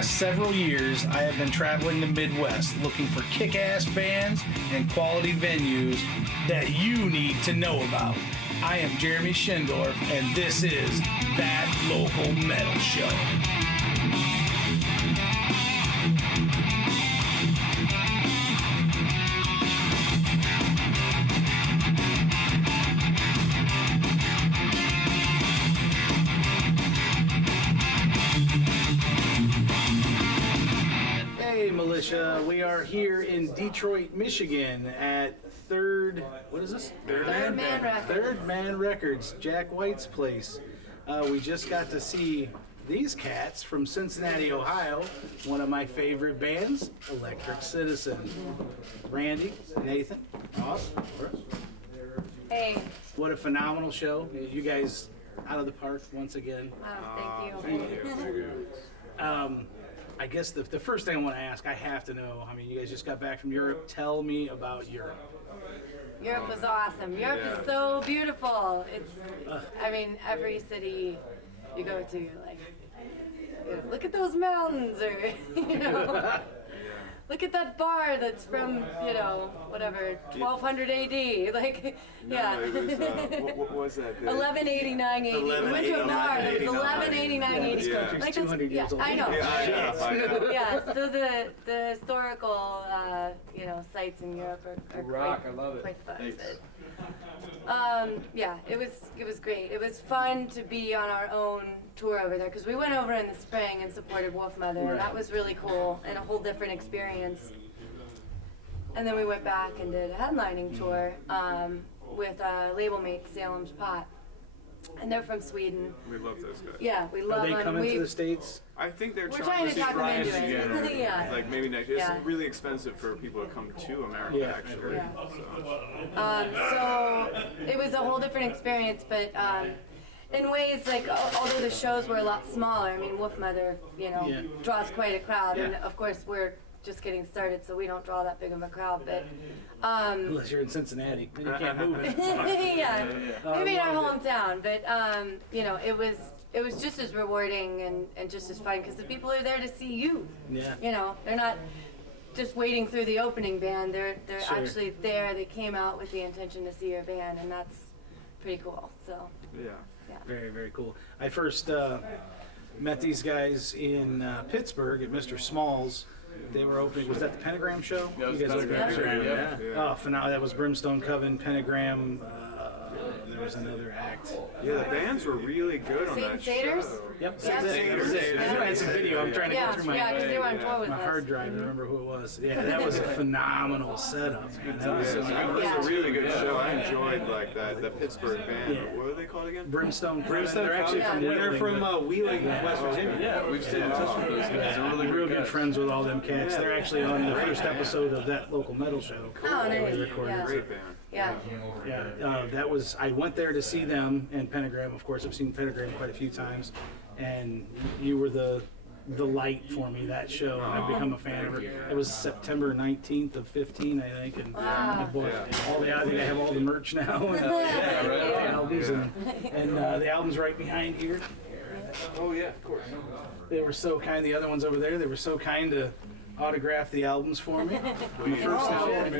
past several years, I have been traveling the Midwest looking for kick-ass bands and quality venues that you need to know about. I am Jeremy Schindorf, and this is That Local Metal Show. Militia, we are here in Detroit, Michigan at Third Man Records, Jack White's place. We just got to see these cats from Cincinnati, Ohio, one of my favorite bands, Electric Citizen. Randy, Nathan, Ross. Hey. What a phenomenal show. You guys out of the park once again. Oh, thank you. I guess the first thing I want to ask, I have to know, I mean, you guys just got back from Europe. Tell me about Europe. Europe was awesome. Europe is so beautiful. It's, I mean, every city you go to, you're like, look at those mountains, or, look at that bar that's from, whatever, 1200 AD. Like, No, it was, what was that? 1189 AD. We went to a bar that was 1189 AD. Yeah. Like, 200 years old. I know. I know. Yeah, so the historical, sites in Europe are Rock, quite, I love it. quite fun. Thanks. But, it was great. It was fun to be on our own tour over there, because we went over in the spring and supported Wolf Mother, and that was really cool and a whole different experience. And then we went back and did a headlining tour with label mate Salem's Pot, and they're from Sweden. We love those guys. Yeah, we love them. Are they coming to the States? I think they're We're trying to talk them into it. together. Yeah. Like maybe next year. Yeah. It's really expensive for people to come to America, actually. Yeah. So it was a whole different experience, but in ways, like, although the shows were a lot smaller, I mean, Wolf Mother, draws quite a crowd, and of course we're just getting started, so we don't draw that big of a crowd, but Unless you're in Cincinnati, then you can't move it. yeah, maybe in our hometown, but it was just as rewarding and just as fun, because the people are there to see you. Yeah. They're not just waiting through the opening band. They're Sure. actually there. They came out with the intention to see your band, and that's pretty cool. So Yeah. Very, very cool. I first met these guys in Pittsburgh at Mr. Small's. They were opening, was that the Pentagram show? Yeah, it was You guys opened Pentagram, Pentagram, yeah. Oh, phenomenal. That was Brimstone Coven, Pentagram, there was another act. Yeah, the bands were really good on that Satyrs? show. Yep, Yeah. I had some video. I'm trying to go through my, because they were on tour with my us. hard drive to remember who it was. Yeah, that was a phenomenal setup, man. That was It was Yeah. a really good show. I enjoyed the Pittsburgh band. Yeah. What were they called again? Brimstone Coven. They're actually from They're Wheeling, from but Wheeling, West Virginia. Yeah, we've stayed in touch with those guys. They're really real good guys. friends with all them cats. They're actually on the first episode of That Local Metal Show. Oh, nice. We recorded. Yeah. Great band. Yeah. Yeah, that was, I went there to see them and Pentagram. Of course, I've seen Pentagram quite a few times, and you were the light for me that show, and I've become a fan of it. It was September 19th of 15, I think, and I bought all the, I think I have all the merch now, and the albums, and the album's right behind here. Oh yeah, of course. They were so kind, the other ones over there, they were so kind to autograph the albums for me. On the first album.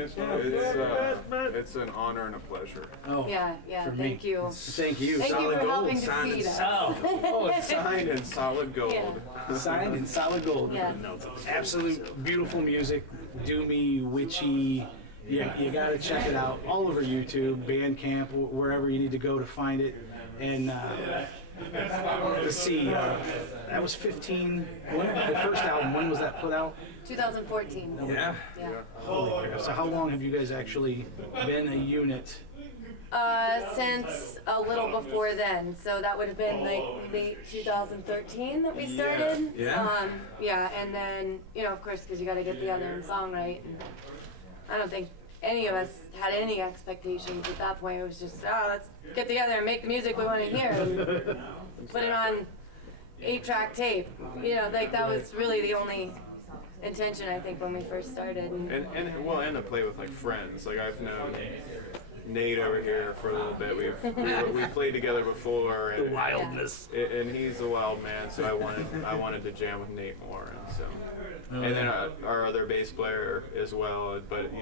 It's an honor and a pleasure. Oh, Yeah. for me. Thank you. Thank you. Thank you Solid for gold. helping to feed us. Oh, it's Signed in solid gold. Yeah. signed in solid gold. Yeah. Absolute beautiful music, doomy, witchy. Yeah, you gotta check it out. All over YouTube, Bandcamp, wherever you need to go to find it. And let's see, that was 15. The first album, when was that put out? 2014. Yeah. Yeah. Holy crap. So how long have you guys actually been a unit? Since a little before then, so that would have been like late 2013 that we started. Yeah. And then of course, because you got to get the other song right. And I don't think any of us had any expectations at that point. It was just, let's get together and make the music we want to hear and put it on 8-track tape. Like that was really the only intention, I think, when we first started. And to play with like friends. Like I've known Nate over here for a little bit. We played together before, The and, wildness. and he's a wild man, so I wanted to jam with Nate more, and so. And then our other bass player as well, but he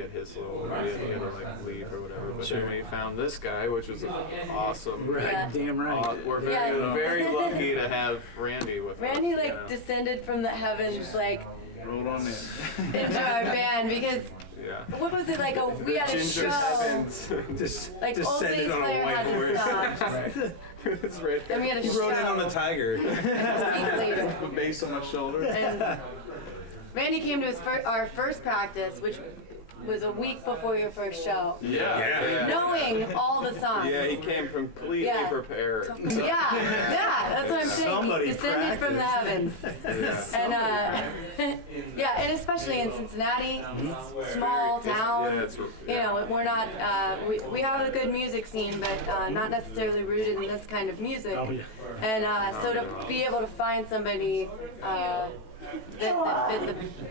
had his little, he had to like leave or whatever. But then we found this guy, which was awesome. Right, Yeah. damn right. We're Yeah. very lucky to have Randy with us. Randy like you know? descended from the heavens like Rolled on in. into our band because Yeah. what was it like? We had a Ginger show. Sevens. Like old descended bass on a player white had to horse. stop. It's right Then there. we had a He show. rode in on the tiger. a week later. The bass on my shoulder. And Randy came to our first practice, which was a week before your first show, Yeah. knowing all the songs. Yeah, he came completely Yeah. prepared. Yeah, that's what I'm saying. Somebody He descended from the heavens. Yeah. And yeah, and especially in Cincinnati, small town. Yeah, it's, You know, we're not. We have a good music scene, but not necessarily rooted in this kind of music. Oh, yeah. And so to be able to find somebody that fit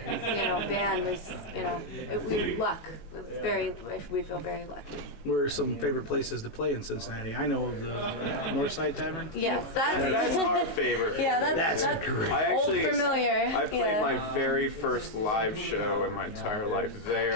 the band is we luck. We feel very lucky. Where are some favorite places to play in Cincinnati? I know of the Northside Tavern. Yes, that's our favorite. Yeah, that's great. I old actually, familiar. I played yeah. my very first live show in my entire life there,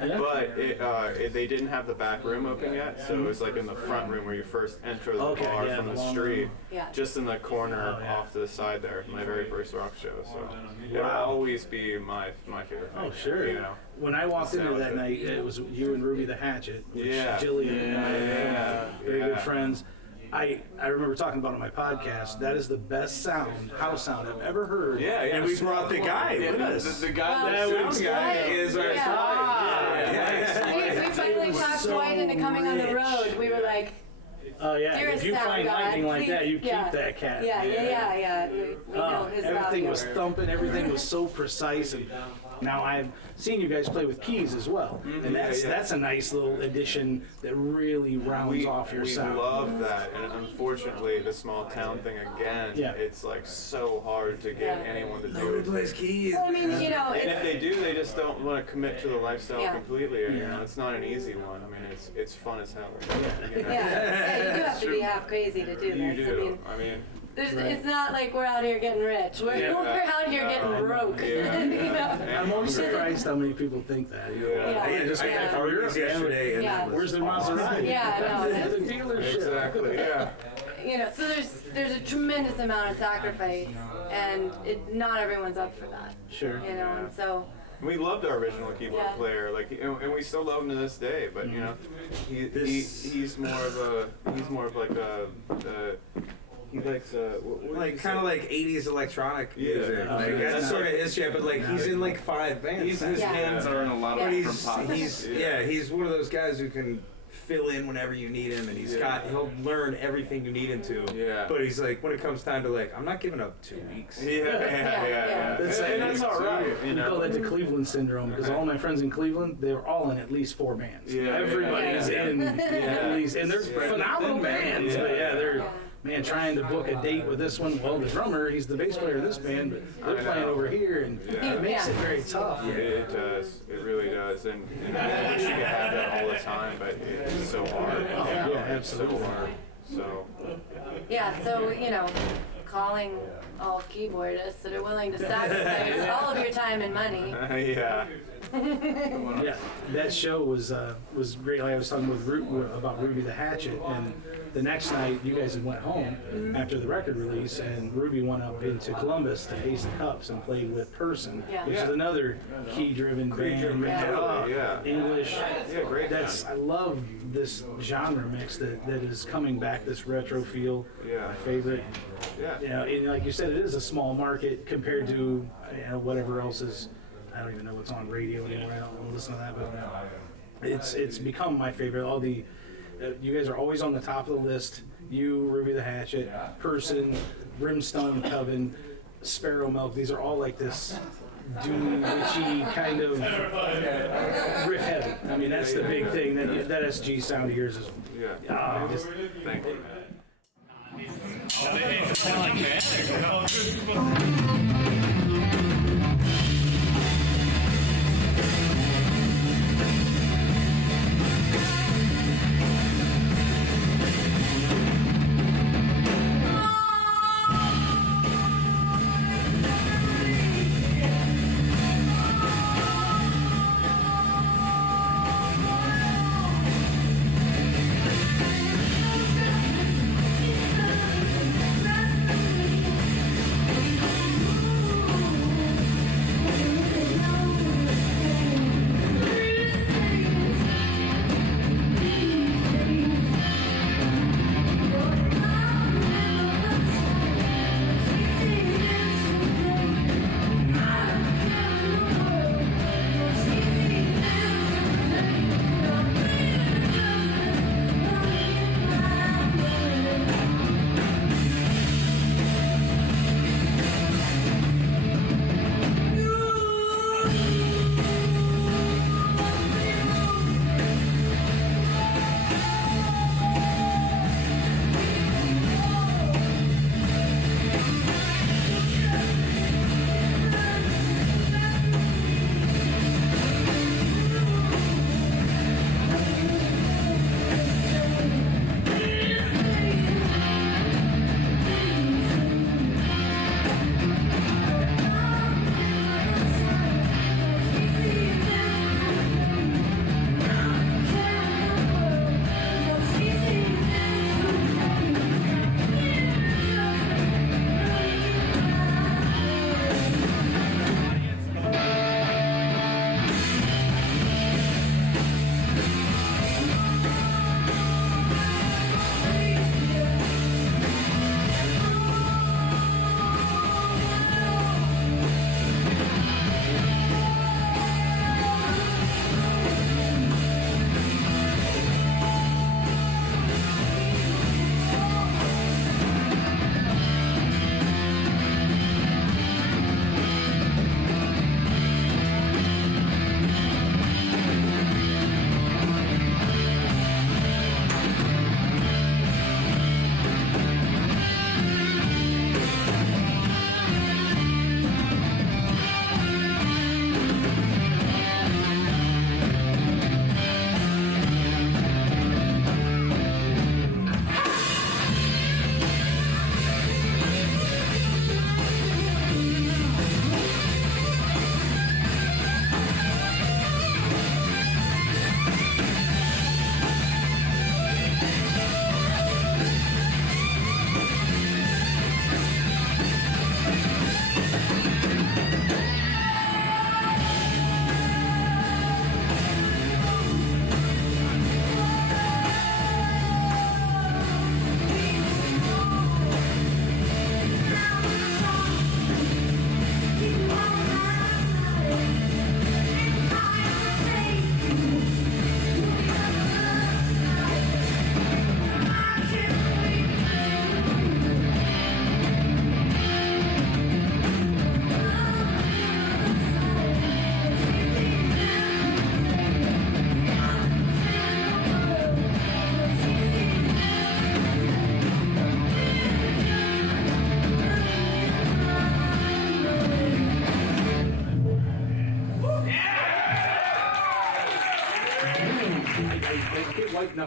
but they didn't have the back room open yet, so it was like in the front room where you first enter the Okay, bar yeah, from the the long street, room. Yeah. just in the corner Oh, yeah. off to the side there. My very first rock show, so it'll always be my favorite. Oh, thing, sure. You know. When I walked into Sound that good. night, it was you and Ruby the Hatchet, which Yeah. Jillian and I Yeah. very Yeah. good friends. I remember talking about on my podcast, that is the best house sound I've ever heard. Yeah, yeah. And we brought the guy Yeah, with the, us. the guy Well, that that sounds was guy right. is our We finally talked so Dwight into coming on the road. We were like, Oh yeah, Dearest if you sound find God, lightning like please- that, you keep yeah. that cat. yeah. We know his Everything value. was thumping, everything was so precise. And now I've seen you guys play with keys as well, and that's a nice little addition that really rounds off your we sound. love that, and unfortunately, the small town thing again. Yeah. It's like so hard to get Yeah. anyone to do Nobody it. plays keys. Well, I mean, And if it's, they do, they just don't want to commit to the lifestyle Yeah. completely. And, Yeah. it's not an easy one. I mean, it's fun as hell. You know? yeah, you do have to be half crazy to do You this. do. I mean, It's not like we're out here getting rich. We're out here getting broke. Yeah. You know? and I'm always surprised how many people think that. Yeah. I just got back from Europe yesterday, and Yeah. that was Where's the Maserati? Yeah, no, The dealership. Exactly. Yeah. So there's a tremendous amount of sacrifice, and not everyone's up for that. Sure. And so We loved our original keyboard Yeah. player, like, and we still love him to this day. But you know, he's more of like a he likes like kind of like 80s electronic Yeah. music. Like, that's sort of his jam, but like he's in like 5 bands. His Yeah. hands are in a lot of Yeah. different pockets. He's one of those guys who can fill in whenever you need him, and he'll learn everything you need him to. Yeah. But he's like, when it comes time to like, I'm not giving up 2 weeks. Yeah. That's, And that's all right. You We call know. that the Cleveland syndrome because all my friends in Cleveland, they're all in at least 4 bands. Yeah, Everybody's yeah. in at least, and they're Yeah. phenomenal bands. Yeah. But they're trying to book a date with this one. Well, the drummer, he's the bass player of this band, but they're I playing know. over here, and Yeah. it makes it very tough. It does. It really does. And I wish you could have that all the time, but it's so hard. yeah, absolutely. So hard. So. so calling all keyboardists that are willing to sacrifice all of your time and money. Yeah. Yeah, that show was great. Like I was talking with about Ruby the Hatchet, and the next night you guys went home after the record release, and Ruby went up into Columbus to Ace the Cups and played with Person, Yeah. which is another key-driven band. Yeah. English. Yeah, great. I love this genre mix that is coming back. This retro feel. Yeah. My favorite. Yeah. And like you said, it is a small market compared to whatever else is. I don't even know what's on radio anymore. I don't listen to that, but it's become my favorite. All the you guys are always on the top of the list. You, Ruby the Hatchet, Person, Brimstone Coven, Sparrow Milk. These are all like this doom witchy kind of riff heavy. I mean, that's the big thing. That SG sound of yours is just Thank you.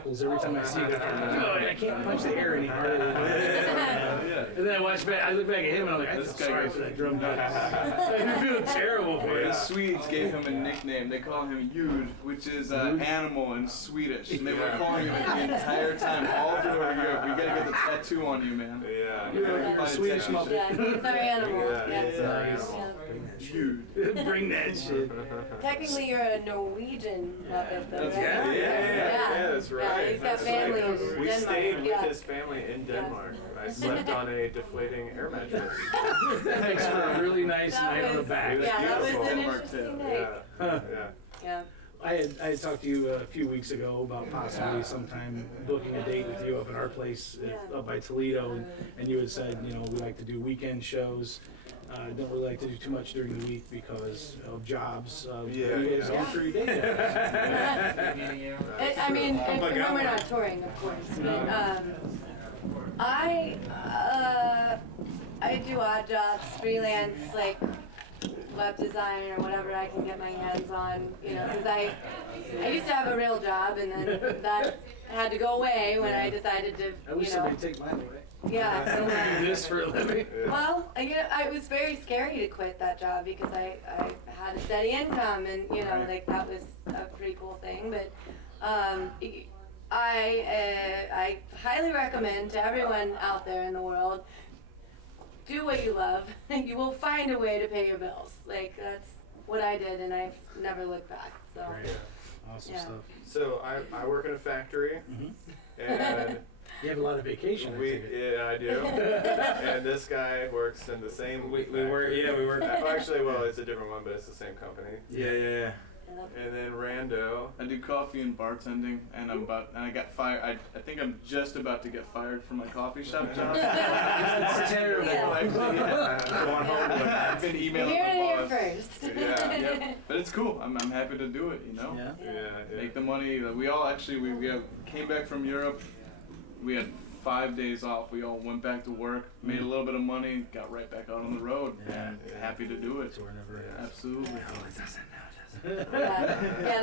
chuckles every time I see it. I can't punch the air any harder. Yeah. And then I look back at him and I'm like, I feel sorry for that drum guy. I feel terrible for The it. Swedes gave him a nickname. They call him Jud, which is animal in Swedish. And they were calling him it the entire time, all through Europe. We gotta get the tattoo on you, man. Yeah. You're a Swedish Attention. Muppet. Yeah, he's our animal. Yeah, Yeah. he's our animal. Yeah. Jud. Bring that shit. Technically, you're a Norwegian Muppet, though, right? Yeah, that's right. Yeah, he's got That's family right. in We Denmark. stayed with Yeah. his family in Denmark. I slept on a deflating air mattress. Thanks for a really nice That night on the was- back. was Yeah, that was beautiful. an Denmark interesting too. night. Yeah. Yeah. I had talked to you a few weeks ago about possibly sometime booking a date with you up at our place up by Toledo, and you had said, you know, we like to do weekend shows. Don't really like to do too much during the week because of jobs. Yeah, you guys yeah. on for your day jobs. I mean, and when we're not touring, of course, but I do odd jobs, freelance, like web design or whatever I can get my hands on, you know, because I used to have a real job and then that had to go away when I decided to, I wish you know, somebody'd take mine away. yeah. Do this for a living. Well, it was very scary to quit that job because I had a steady income and, you know, like that was a pretty cool thing. But I highly recommend to everyone out there in the world, do what you love. You will find a way to pay your bills. Like, that's what I did and I've never looked back. So, Great. Awesome Yeah. stuff. So I work in a factory, and You have a lot of vacation. I take it. I do. And this guy works in the same. We work. Actually, well, it's a different one, but it's the same company. Yeah. And then Rando. I do coffee and bartending, and I got fired. I think I'm just about to get fired from my coffee shop job. Yeah. Terrible. Actually, going home. I've been You're emailing hearing the it here boss. first. Yeah, but it's cool. I'm happy to do it. You know. Yeah. Yeah. Make the money. We all actually came back from Europe. We had 5 days off. We all went back to work, made a little bit of money, got right back out on the road. Yeah. And happy to do it. So we're never. Absolutely. Yeah,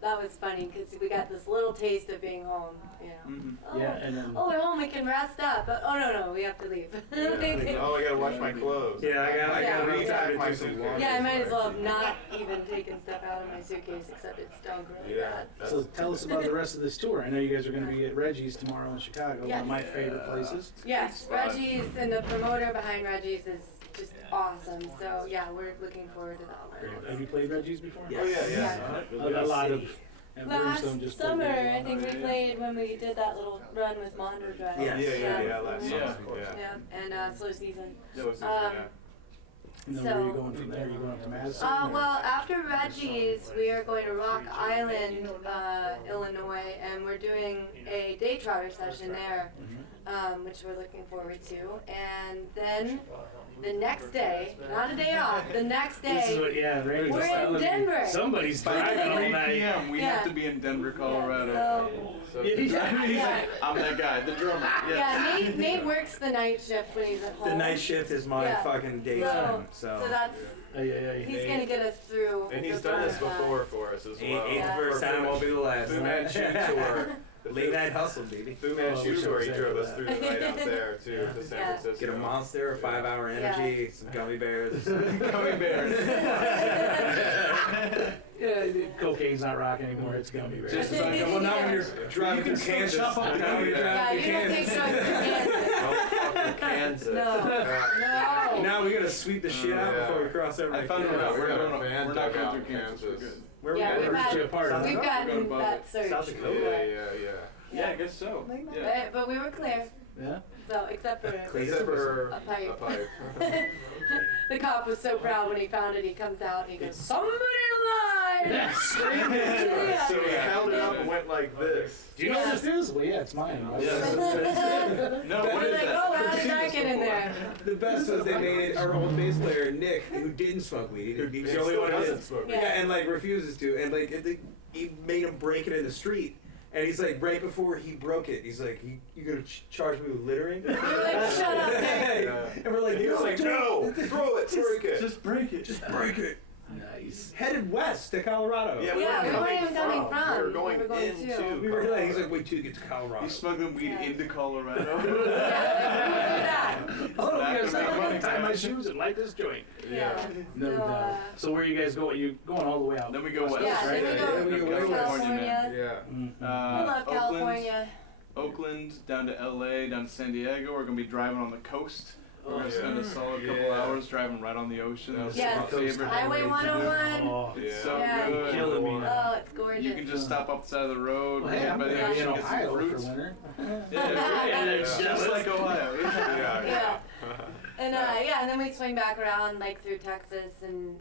that was funny because we got this little taste of being home, you know. Mhm. Oh, Yeah, and then. oh, we're home, we can rest up. But, oh no, we have to leave. Oh, I gotta wash my clothes. Yeah, I Yeah. got repack my to do suitcase. Yeah, I might as well have not even taken stuff out of my suitcase except it stunk really Yeah. bad. So tell us about the rest of this tour. I know you guys are going to be at Reggie's tomorrow in Chicago, one Yes. of my favorite places. Yes, Reggie's and the promoter behind Reggie's is just awesome. So yeah, we're looking forward to that one. Have you played Reggie's before? Oh yeah. A lot of. And Brimstone Last just summer, played I think we Yeah. played when we did that little run with Mondo Drive. Yes. Yeah. Last summer. Yeah. Yeah. And Slow Season. So it's- And then where are you going from there? Are you going up to Madison? or- Well, after Reggie's, we are going to Rock Island, Illinois, and we're doing a day trotter session there, which we're looking forward to. And then the next day, not a day off, the next This is day, what, yeah, Randy's we're just in telling me. Denver. Somebody's By driving all 3 night. p.m. we Yeah. have to be in Denver, Colorado. so, So yeah. I'm that guy, the drummer. Yeah, Nate works the night shift when he's at home. The night shift is my Yeah. fucking daytime, So that's, Hey. he's gonna get us through. And he's the done this fun time. before for us as well. Ain't the Yeah. first time, won't be the last. Fu Manchu tour. The Late night hustle, baby. Fu Oh, I Manchu wish I tour. was He there drove for us that. through the night out there to San Yeah. Francisco. Get a monster, a 5-hour energy, some gummy bears or something. Gummy bears. Yeah, cocaine's not rocking anymore. It's gummy bears. Just like, well, now when you're driving through Kansas, now when you're Yeah, driving you don't take through drugs in Kansas. Kansas. No. No. now we gotta sweep the shit out Yeah. before we cross over. I found to it out. Kansas. We're got a not van going dugout through in Kansas. We're Kansas. good. Where Yeah, we we've at? had, you apart? we've We're gotten going that above search. South Dakota. Yeah. Yeah, I guess so. But we were clear. Yeah. So, except for Except for a pipe. a pipe. The cop was so proud when he found it. He comes out and he goes, "Somebody lied!" Screamed into us. Yeah. So we held it up and went like this. Do you know what this is? Well, yeah, it's mine. No, We're what is like, that? "Oh, how did that get in there?" The best was they made our old bass player Nick, who didn't smoke weed. He was the only one who doesn't did. smoke. Yeah. Yeah, and like refuses to, and like he made him break it in the street. And he's like, right before he broke it, he's like, you gonna charge me with littering? We were like, "Shut up, man." Yeah. And we're like, He was like, no, throw it, break it. Just break it. just break it. Nice. Headed west to Colorado. Yeah, Yeah, we weren't even coming from. from. We were going to. into. We were like, he's like, wait till you get to Colorado. He's smuggling weed into Colorado. Oh, yes, I'm going to tie my shoes and light this joint. Yeah. No doubt. So where you guys go? You going all the way out? Then we go west. Yeah, right? then we go Yeah, to California. Yeah. Mhm. I love California. Oakland, down to LA, down to San Diego. We're gonna be driving on the coast. We're gonna Oh, spend a solid couple hours driving right on the ocean. That's Yes. my favorite. Highway 101. Oh, It's Yeah. so Yeah. good. You're killing me now. Oh, it's gorgeous. You can just stop up the side of the road. Well, hey, I'm by going the to be in ocean, get some Ohio for fruits. winter. Yeah, it's just like Ohio. Yeah. Yeah. And and then we swing back around like through Texas and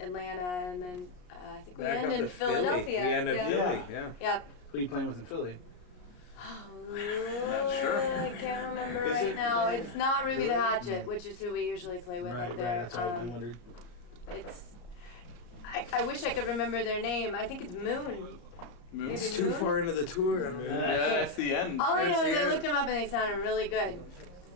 Atlanta, and then I think we Back end up in to Philly. Philadelphia. We end in yeah. Philly, yeah. Yeah. Who are you playing with in Philly? sure. I can't remember Is right it- now. It's not Ruby the Hatchet, which is who we usually play with Right, up there. that's what I wondered. It's. I wish I could remember their name. I think it's Moon. Moon. It's too far into the tour. Yeah, that's the end. All I know is I Yeah. looked them up and they sounded really good.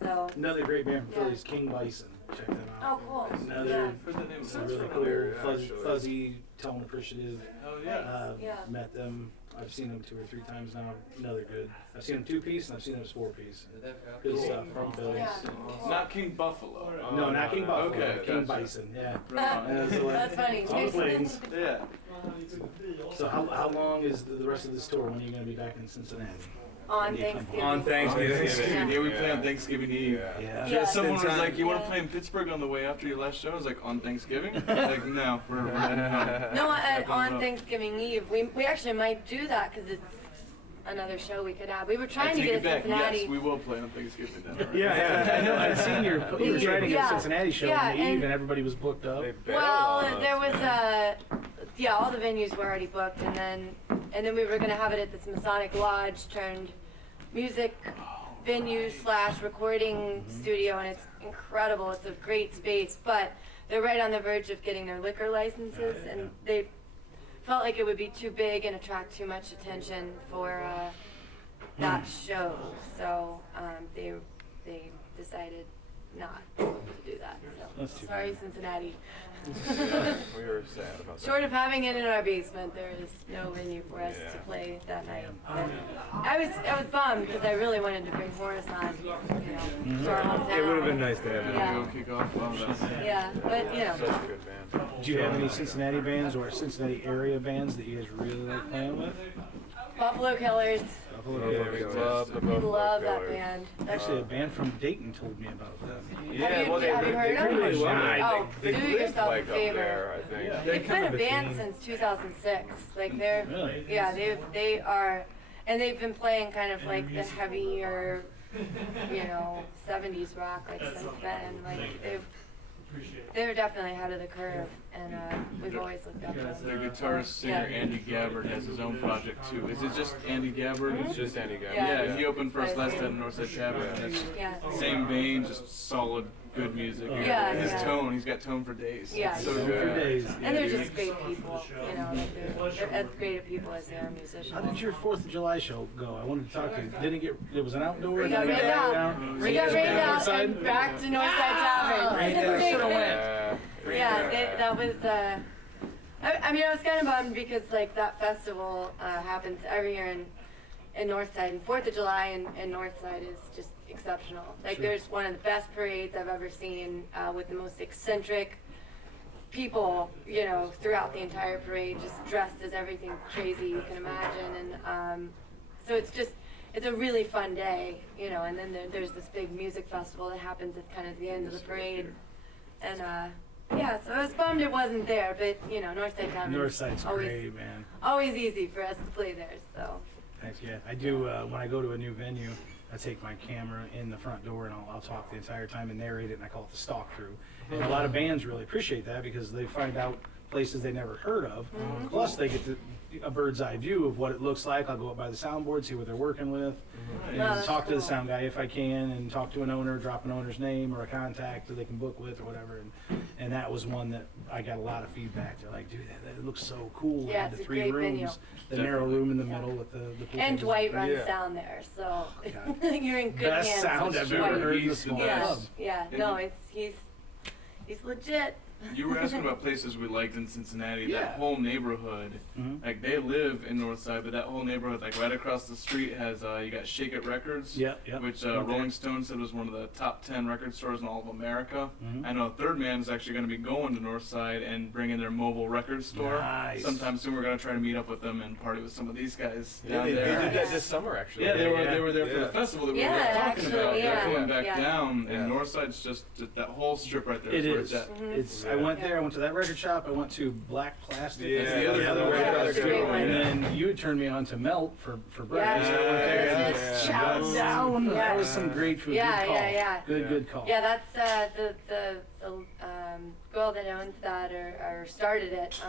So. Another great band from Yeah. Philly is King Bison. Check them Oh, out. cool. Another Yeah. For the name. It's Sounds really familiar, cool, actually. fuzzy, tone appreciative. Oh yeah. Yeah. Met them. I've seen them 2 or 3 times now. Another good. I've seen them 2-piece and I've seen them as 4-piece. Good stuff from Philly. Yeah. Not King Buffalo. No, not King Buffalo. Okay, King gotcha. Bison. Yeah. Right on. That's funny. On the plains. Yeah. So how long is the rest of this tour? When are you going to be back in Cincinnati? On Thanksgiving. On Thanksgiving. Yeah. Yeah, we play on Thanksgiving Eve. Yeah. Yeah. Someone was Spend like, "You want Yeah. to play in Pittsburgh on the way after your last show?" I was like, "On Thanksgiving?" Like, no, we're heading home. No, Heading on home. Thanksgiving Eve. We actually might do that because it's another show we could have. We were I trying to take get it back. Cincinnati. Yes, we will play on Thanksgiving. Then. Yeah, I know. I'd seen you were trying to get Yeah. a Cincinnati show Yeah, on the eve, and- and everybody was booked up. Well, there was all the venues were already booked, and then we were gonna have it at this Masonic Lodge turned music venue / recording studio, and it's incredible. It's a great space, but they're right on the verge of getting their liquor licenses, and they felt like it would be too big and attract too much attention for that show. So they decided not to do that. That's So too sorry, bad. Cincinnati. We were sad about that. Short of having it in our basement, there is no venue for us Yeah. to play that night. And I was bummed because I really wanted to bring Horace on, to our hometown. It would have been nice to have him. Yeah. Go kick off on that. Yeah, but Such a good band. Do you have any Cincinnati bands or Cincinnati area bands that you guys really like playing with? Buffalo Killers. Buffalo Yeah, Killers. we love the We Buffalo love that Killers. band. Actually, a band from Dayton told me about them. Have you heard of them? really well. Oh, do yourself Like a up favor. there, I think. They've been a band since 2006. Like they're, Really? yeah, they are, and they've been playing kind of like the heavier, 70s rock like since then. Like they're definitely ahead of the curve, and we've always looked up to The them. guitarist singer Yeah. Andy Gabbard has his own project too. Is it just Andy Gabbard? It's just Andy Gabbard. Yeah. He opened for us last time in Northside Tavern. And it's Yeah. same vein, just solid, good music. Yeah, His yeah. tone, he's got tone for days. Yeah. It's so For good. days. And they're just great people, like they're as great a people as they are musicians. How did your 4th of July show go? I wanted to talk to you. It was an outdoor. We got rained out. We got rained out and back to Northside Tavern. Yeah, that was. I mean, I was kind of bummed because like that festival happens every year in Northside, and 4th of July in Northside is just exceptional. Like, Sure. there's one of the best parades I've ever seen with the most eccentric people, throughout the entire parade, just dressed as everything crazy you can imagine, and so it's a really fun day, and then there's this big music festival that happens at kind of the end of the parade, and yeah, so I was bummed it wasn't there, but Northside Tavern is Northside's great, man. always easy for us to play there, so. Thanks, yeah. I do, when I go to a new venue, I take my camera in the front door and I'll talk the entire time and narrate it, and I call it the stalk through. And a lot of bands really appreciate that because they find out places they never heard of. Plus, they get a bird's eye view of what it looks like. I'll go up by the soundboard, see what they're working with, and that's talk to the cool. sound guy if I can, and talk to an owner, drop an owner's name or a contact that they can book with or whatever. And that was one that I got a lot of feedback. They're like, dude, that looks so cool. Yeah, It had it's the a 3 great rooms, venue. the narrow room in the middle with the pool And tables. Dwight runs Yeah. down there, so Yeah. you're in good Best hands. sound with I've Dwight. ever heard in the He's the small Yeah, club. yeah, no, he's legit. You were asking about places we liked in Cincinnati. Yeah. That whole neighborhood, like they live in Northside, but that whole neighborhood, like right across the street, has you got Shake It Records, which Rolling Stone said was one of the top 10 record stores in all of America. I know Third Man is actually going to be going to Northside and bringing their mobile record store. Nice. Sometime soon, we're going to try to meet up with them and party with some of these guys Yeah, down they there. did that this summer, actually. Yeah, they were there for the festival that we were talking about. They're coming back down, and Northside's just that whole strip right there. It where is. It's at. It's. I went there. I went to that record shop. I went to Black Plastic. Yeah, That's the other that's record one. And then you had turned me on to Melt for breakfast. Yeah. I went there. Yeah. Chow down. Yeah. That was some great food. Yeah, good call. yeah. Good call. Yeah, that's the girl that owns that or started it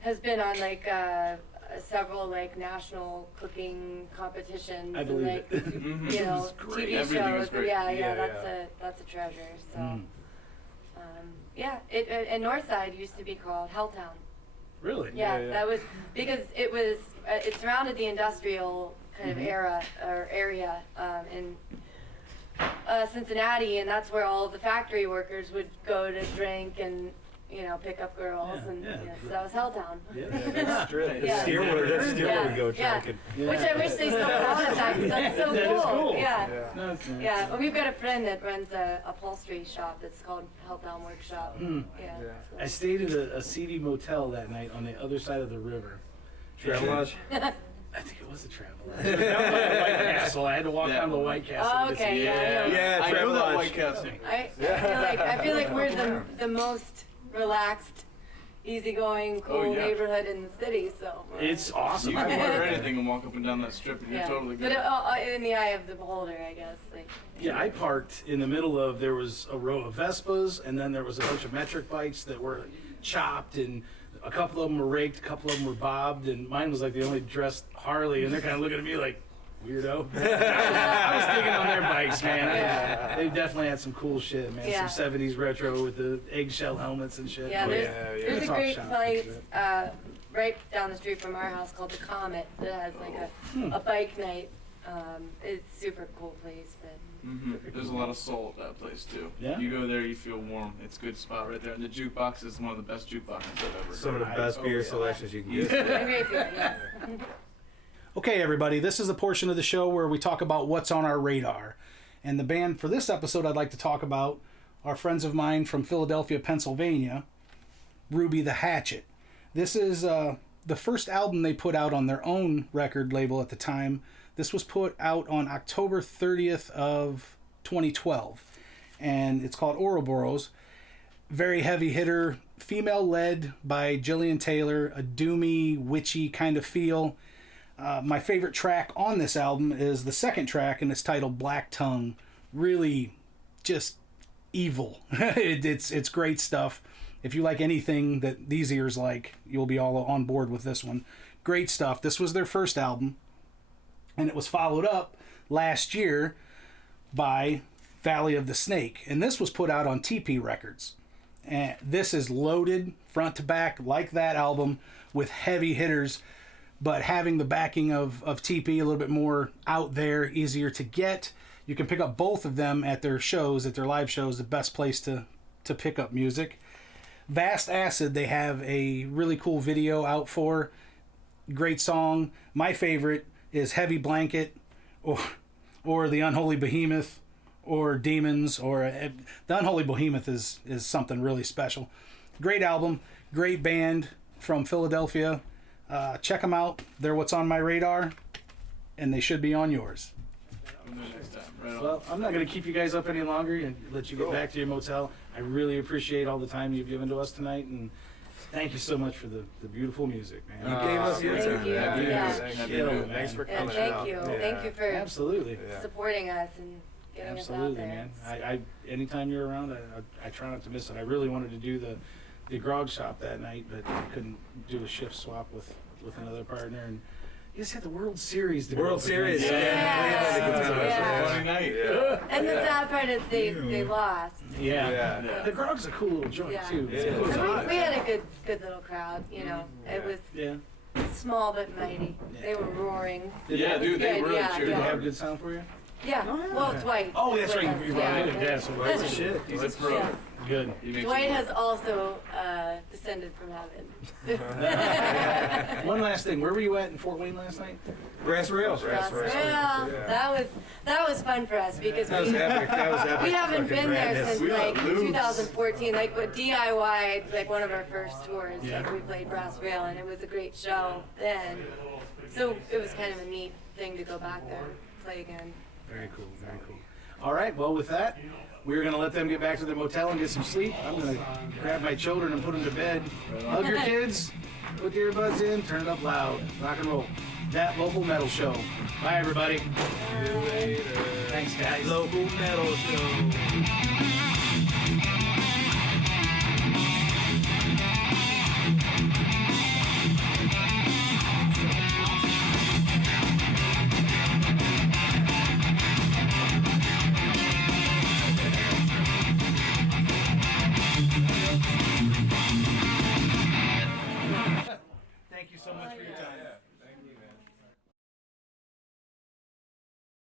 has been on like several like national cooking competitions I believe and like it. you know great. TV Everything is shows. great. Yeah, that's a treasure. So and Northside used to be called Helltown. Really? Yeah, that was because it was it surrounded the industrial kind of era or area in Cincinnati, and that's where all of the factory workers would go to drink and pick up girls, and so that was Helltown. That's true. Yeah. Steer where we go Yeah. drinking. Which I wish they still called it that, 'cause that's so That is cool. Yeah. No, it's nice. Yeah, well, we've got a friend that runs a upholstery shop that's called Helltown Workshop. Yeah. I stayed at a seedy motel that night on the other side of the river. Travelodge. I think it was a Travelodge. It was down by the White Castle. I had to walk down to the White Castle. Oh, to okay, see it. Yeah, I know that Travelodge. White Castle. I feel like we're the most relaxed, easygoing, cool neighborhood in the city. So It's awesome. You can wear anything and walk up and down that strip, and you're totally good. But in the eye of the beholder, I guess. Like, Yeah, I parked in the middle of, there was a row of Vespas, and then there was a bunch of metric bikes that were chopped, and a couple of them were raked, a couple of them were bobbed, and mine was like the only dressed Harley, and they're kind of looking at me like, weirdo. I was digging on their bikes, man. Yeah. They definitely had some cool shit, man. Yeah. Some 70s retro with the eggshell helmets and shit. yeah, there's a Talk great shop, place shit. right down the street from our house called the Comet that has like a bike night. It's a super cool place, but. There's a lot of soul at that place too. Yeah? You go there, you feel warm. It's a good spot right there. And the jukebox is one of the best jukeboxes I've ever Some of the heard. best beer selections you can get. Great food, yes. Okay, everybody, this is the portion of the show where we talk about what's on our radar. And the band for this episode I'd like to talk about are friends of mine from Philadelphia, Pennsylvania, Ruby the Hatchet. This is the first album they put out on their own record label at the time. This was put out on October 30th of 2012, and it's called Ouroboros. Very heavy hitter, female-led by Jillian Taylor, a doomy, witchy kind of feel. My favorite track on this album is the second track, and it's titled Black Tongue. Really just evil. It's great stuff. If you like anything that these ears like, you'll be all on board with this one. Great stuff. This was their first album, and it was followed up last year by Valley of the Snake, and this was put out on TP Records. And this is loaded front to back like that album with heavy hitters, but having the backing of TP a little bit more out there, easier to get. You can pick up both of them at their shows, at their live shows, the best place to pick up music. Vast Acid, they have a really cool video out for. Great song. My favorite is Heavy Blanket or The Unholy Behemoth or Demons, or The Unholy Behemoth is something really special. Great album, great band from Philadelphia. Check them out. They're what's on my radar, and they should be on yours. Next time. Right on. Well, I'm not going to keep you guys up any longer and let you get back to your motel. I really appreciate all the time you've given to us tonight, and thank you so much for the beautiful music, man. You gave us your Thank time. you. man. Yeah. Thanks for Yeah, coming thank out. you. Yeah. Thank you for Absolutely. Yeah. supporting us and getting us out Absolutely, there. man. It's- I anytime you're around, I try not to miss it. I really wanted to do the grog shop that night, but I couldn't do a shift swap with another partner, and you just had the World Series to go World up Series. against. Yeah. Cleveland against Yeah. us. Funny night. Yeah. And the sad part is they lost. Yeah. Yeah. The grog's a cool little joint Yeah. too. Yeah. It was And hot. we had a good little crowd, you know. It was Yeah. small but mighty. They were roaring. Did Yeah, they, dude, they Good, really yeah, cheered did they yeah. have good sound for you? Yeah. Well, Dwight. Oh, that's with right. us, You yeah. right. Yeah, so that's shit. He's a pro. Yes. Good. He makes Dwight it has also descended from heaven. One last thing. Where were you at in Fort Wayne last night? Brass rails. Brass rails. Yeah, that was fun for us because That was epic. That was epic. we haven't fucking been there madness. since We got like loops. 2014. Like with DIY, like one of our first tours. Yeah. Like we played Brass Rail, and it was a great show then. So it was kind of a neat thing to go back there and play again. Very cool. Very cool. All right. Well, with that, we're going to let them get back to their motel and get some sleep. I'm going to grab my children and put them to bed. Hug your kids. Put your earbuds in. Turn it up loud. Rock and roll. That Local Metal Show. Bye, everybody. See you later. Thanks, guys. Local metal show.